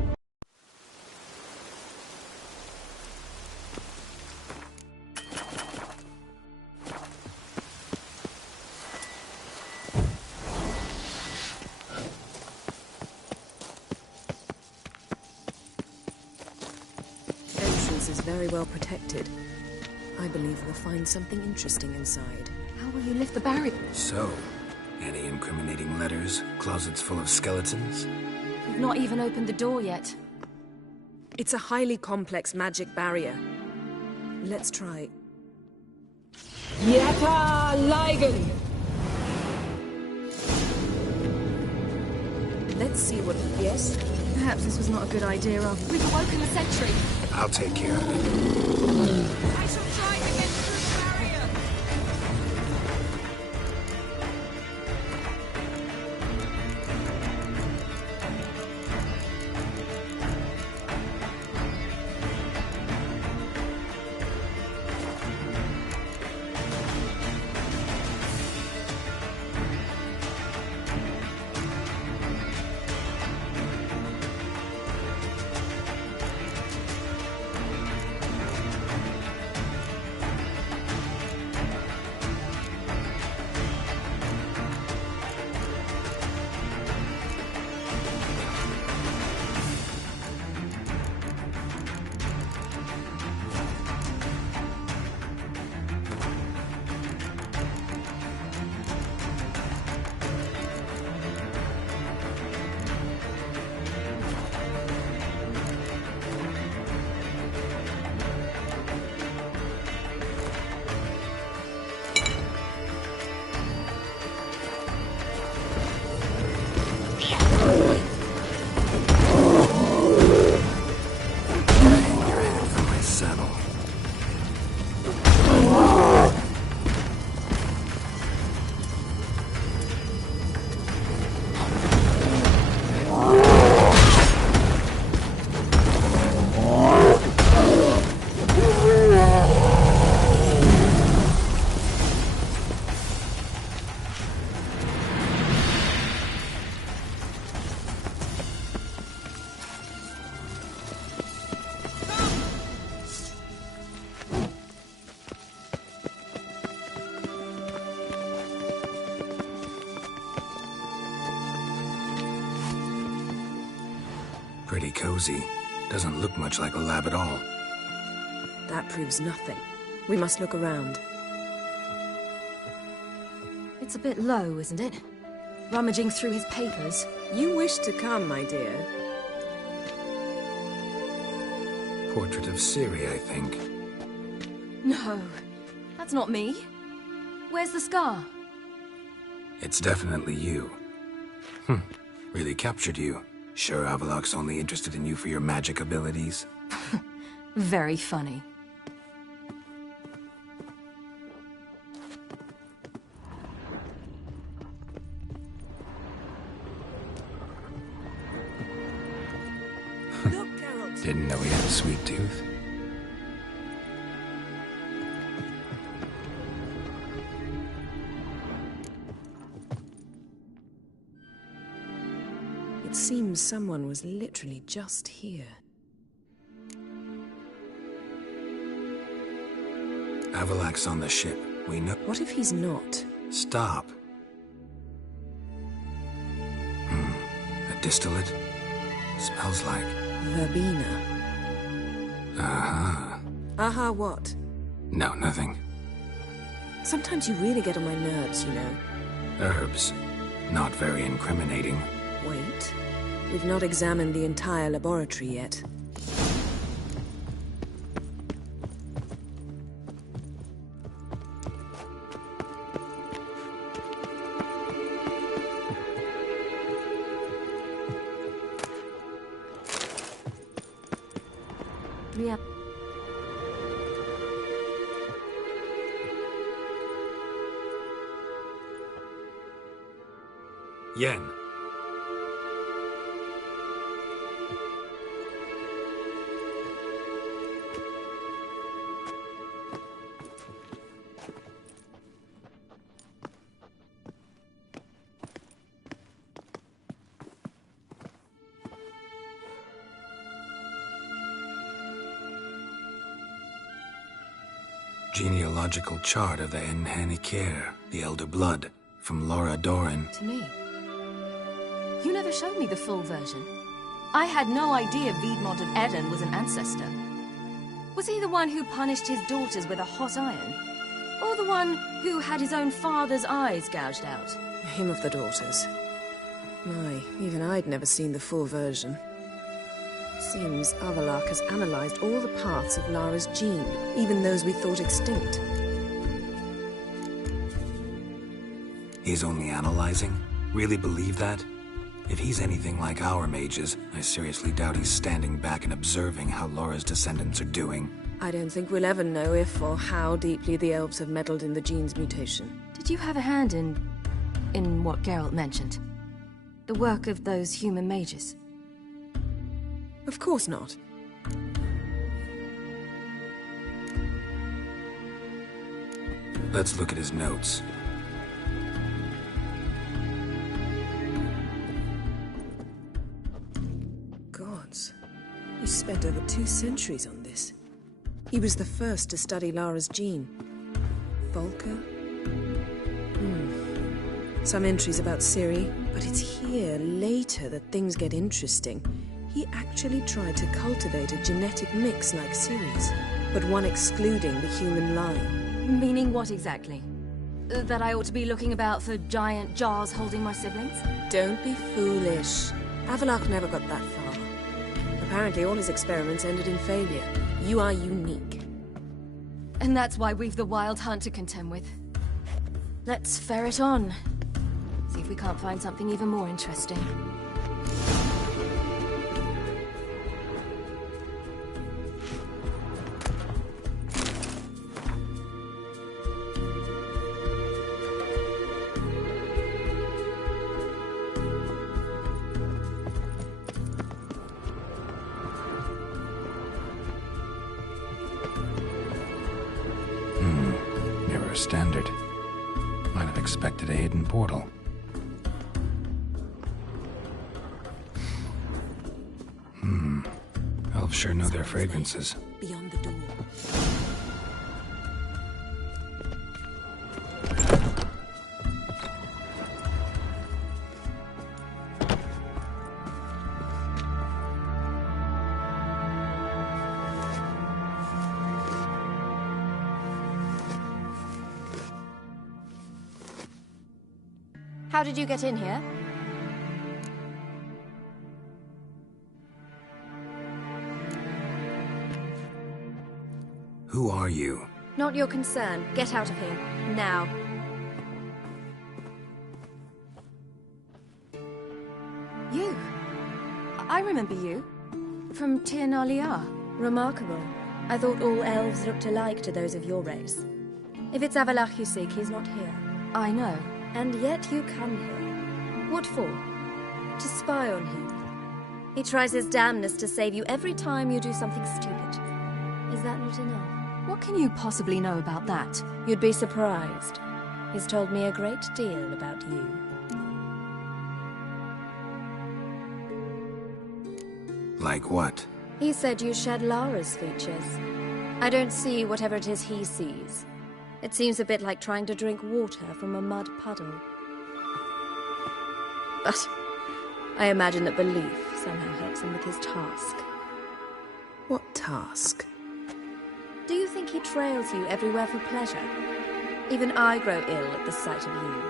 Entrance is very well protected. I believe we'll find something interesting inside. How will you lift the barrier? So, any incriminating letters? Closets full of skeletons? We've not even opened the door yet. It's a highly complex magic barrier. Let's try. Yeta Ligen! Let's see what... Yes? Perhaps this was not a good idea after we've awoken the sentry. I'll take care of it. I shall try to get through the barrier! Pretty cozy. Doesn't look much like a lab at all. That proves nothing. We must look around. It's a bit low, isn't it? Rummaging through his papers. You wish to come, my dear. Portrait of Ciri, I think. No, that's not me. Where's the scar? It's definitely you. Really captured you. Sure Avaloch's only interested in you for your magic abilities? Very funny. Look, Geralt! Didn't know he had a sweet tooth. It seems someone was literally just here. Avaloch's on the ship. We know— What if he's not? Stop. A distillate? Smells like— Verbena. Aha. Aha what? No, nothing. Sometimes you really get on my nerves, you know. Herbs. Not very incriminating. Wait. We've not examined the entire laboratory yet. Yep. Yen. Genealogical chart of the Enhanikir, the Elder Blood, from Laura Doran. To me. You never showed me the full version. I had no idea Viedmont of Eden was an ancestor. Was he the one who punished his daughters with a hot iron? Or the one who had his own father's eyes gouged out? Him of the daughters. My, even I'd never seen the full version. Seems Avaloch has analyzed all the parts of Lara's gene, even those we thought extinct. He's only analyzing? Really believe that? If he's anything like our mages, I seriously doubt he's standing back and observing how Laura's descendants are doing. I don't think we'll ever know if or how deeply the elves have meddled in the gene's mutation. Did you have a hand in what Geralt mentioned? The work of those human mages? Of course not. Let's look at his notes. Gods. He spent over 2 centuries on this. He was the first to study Lara's gene. Volker? Some entries about Ciri, but it's here, later, that things get interesting. He actually tried to cultivate a genetic mix like Ciri's, but one excluding the human line. Meaning what exactly? That I ought to be looking about for giant jars holding my siblings? Don't be foolish. Avaloch never got that far. Apparently all his experiments ended in failure. You are unique. And that's why we've the Wild Hunt to contend with. Let's ferret on. See if we can't find something even more interesting. Mirror standard. Might have expected a hidden portal. Elves sure know their fragrances. Beyond the door. How did you get in here? Who are you? Not your concern. Get out of here. Now. You. I remember you. From Tir Nalia. Remarkable. I thought all elves looked alike to those of your race. If it's Avalach you seek, he's not here. I know. And yet you come here. What for? To spy on him. He tries his damnedest to save you every time you do something stupid. Is that not enough? What can you possibly know about that? You'd be surprised. He's told me a great deal about you. Like what? He said you shared Lara's features. I don't see whatever it is he sees. It seems a bit like trying to drink water from a mud puddle. But I imagine that belief somehow helps him with his task. What task? Do you think he trails you everywhere for pleasure? Even I grow ill at the sight of you.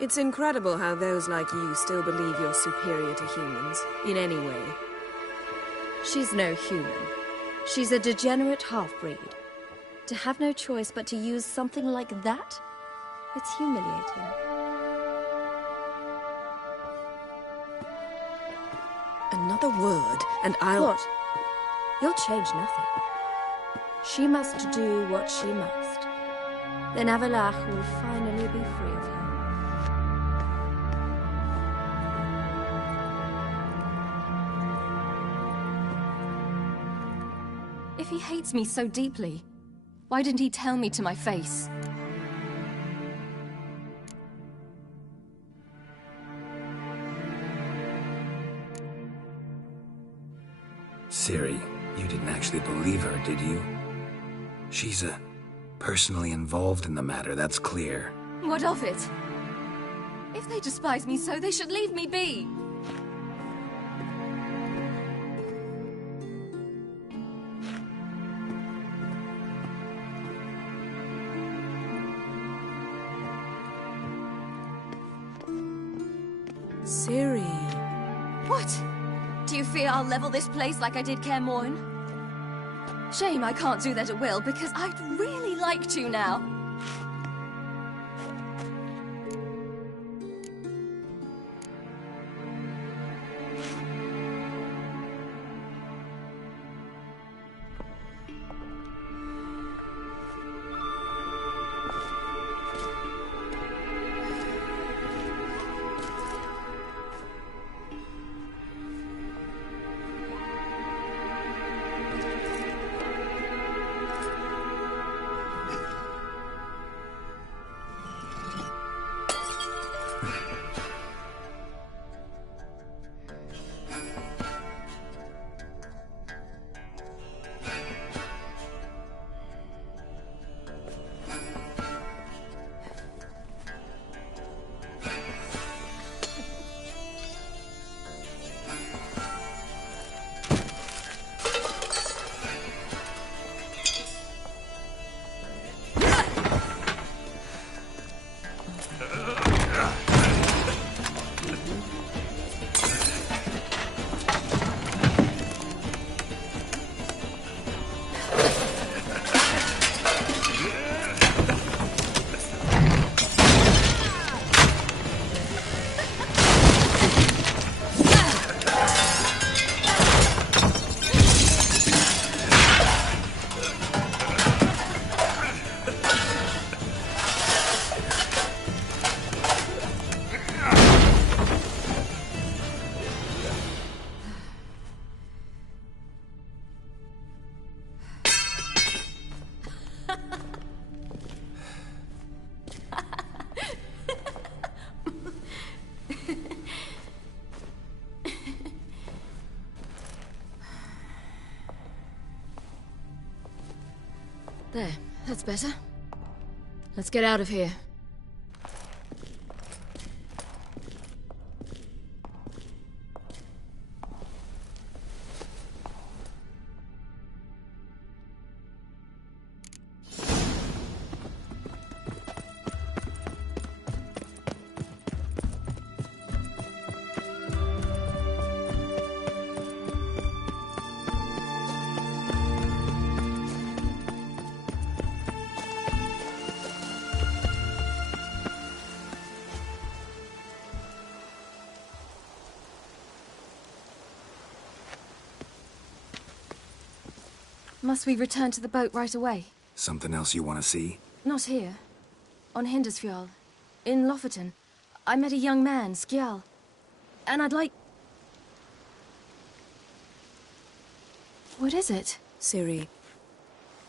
It's incredible how those like you still believe you're superior to humans, in any way. She's no human. She's a degenerate half-breed. To have no choice but to use something like that? It's humiliating. Another word, and I'll... What? You'll change nothing. She must do what she must. Then Avalach will finally be free of her. If he hates me so deeply, why didn't he tell me to my face? Ciri, you didn't actually believe her, did you? She's personally involved in the matter, that's clear. What of it? If they despise me so, they should leave me be. Ciri. What? Do you fear I'll level this place like I did Kaer Morhen? Shame I can't do that at will, because I'd really like to now. There, that's better. Let's get out of here. Must we return to the boat right away? Something else you want to see? Not here. On Hindersfjall. In Lofoten. I met a young man, Skjal. And I'd like... What is it? Ciri,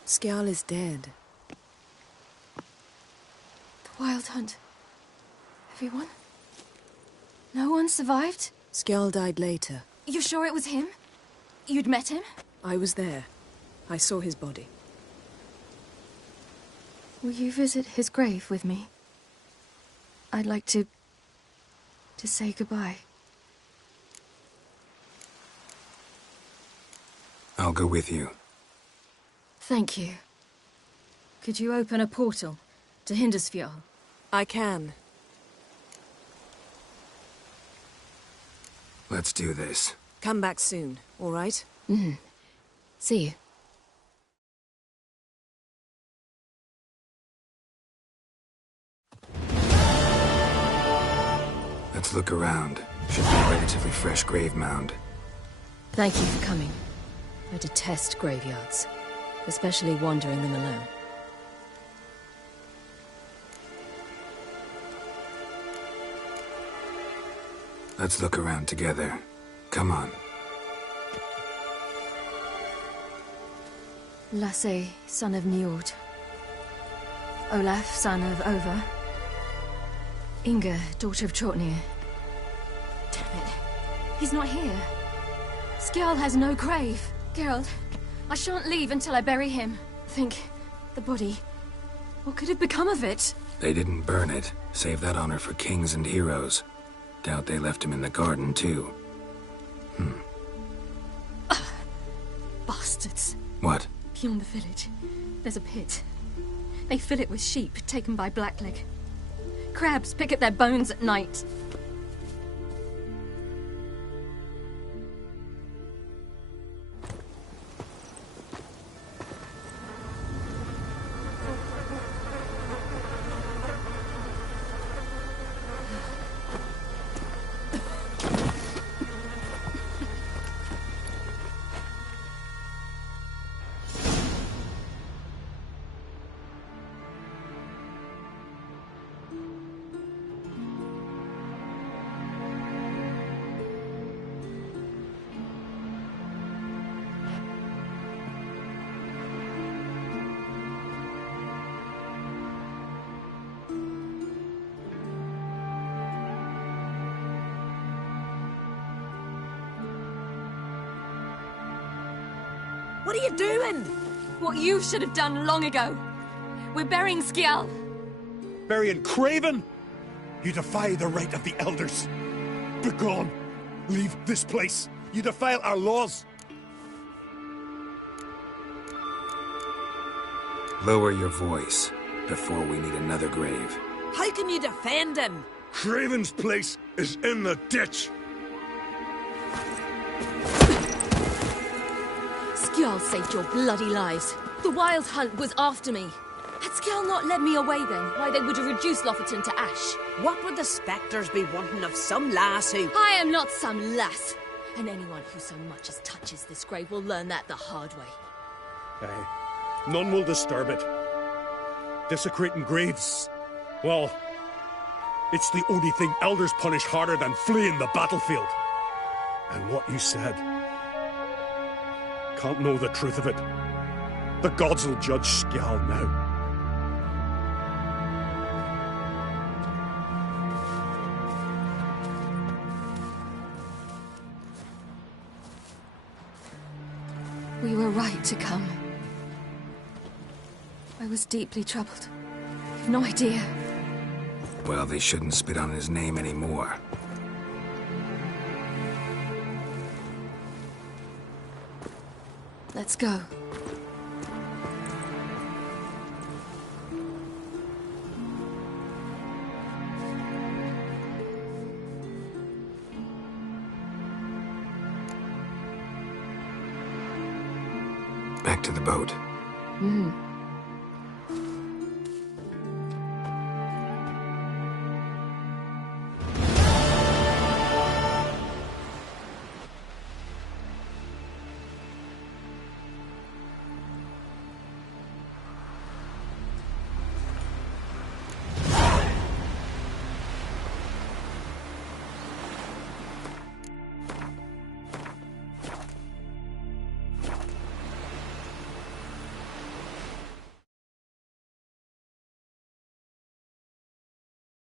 Skjal is dead. The Wild Hunt. Everyone? No one survived? Skjal died later. You sure it was him? You'd met him? I was there. I saw his body. Will you visit his grave with me? I'd like to say goodbye. I'll go with you. Thank you. Could you open a portal to Hindersfjall? I can. Let's do this. Come back soon, all right? Mm-hmm. See you. Let's look around. Should be a relatively fresh grave mound. Thank you for coming. I detest graveyards, especially wandering them alone. Let's look around together. Come on. Lasse, son of Njord. Olaf, son of Over. Inga, daughter of Trotnir. Damn it. He's not here. Skjal has no grave. Geralt, I shan't leave until I bury him. Think, the body. What could have become of it? They didn't burn it. Save that honor for kings and heroes. Doubt they left him in the garden, too. Bastards. What? Beyond the village, there's a pit. They fill it with sheep taken by Blackleg. Crabs pick at their bones at night. What are you doing? What you should have done long ago. We're burying Skjal. Burying Craven? You defy the right of the elders. Begone. Leave this place. You defile our laws. Lower your voice before we need another grave. How can you defend him? Craven's place is in the ditch. Skjal saved your bloody lives. The Wild Hunt was after me. Had Skjal not led me away then, why they would have reduced Lofoten to ash. What would the spectres be wanting of some lass who... I am not some lass. And anyone who so much as touches this grave will learn that the hard way. Aye. None will disturb it. Desecrating graves, well, it's the only thing elders punish harder than fleeing the battlefield. And what you said... can't know the truth of it. The gods will judge Skjal now. We were right to come. I was deeply troubled. You've no idea. Well, they shouldn't spit on his name anymore. Let's go. Back to the boat. Mm-hmm.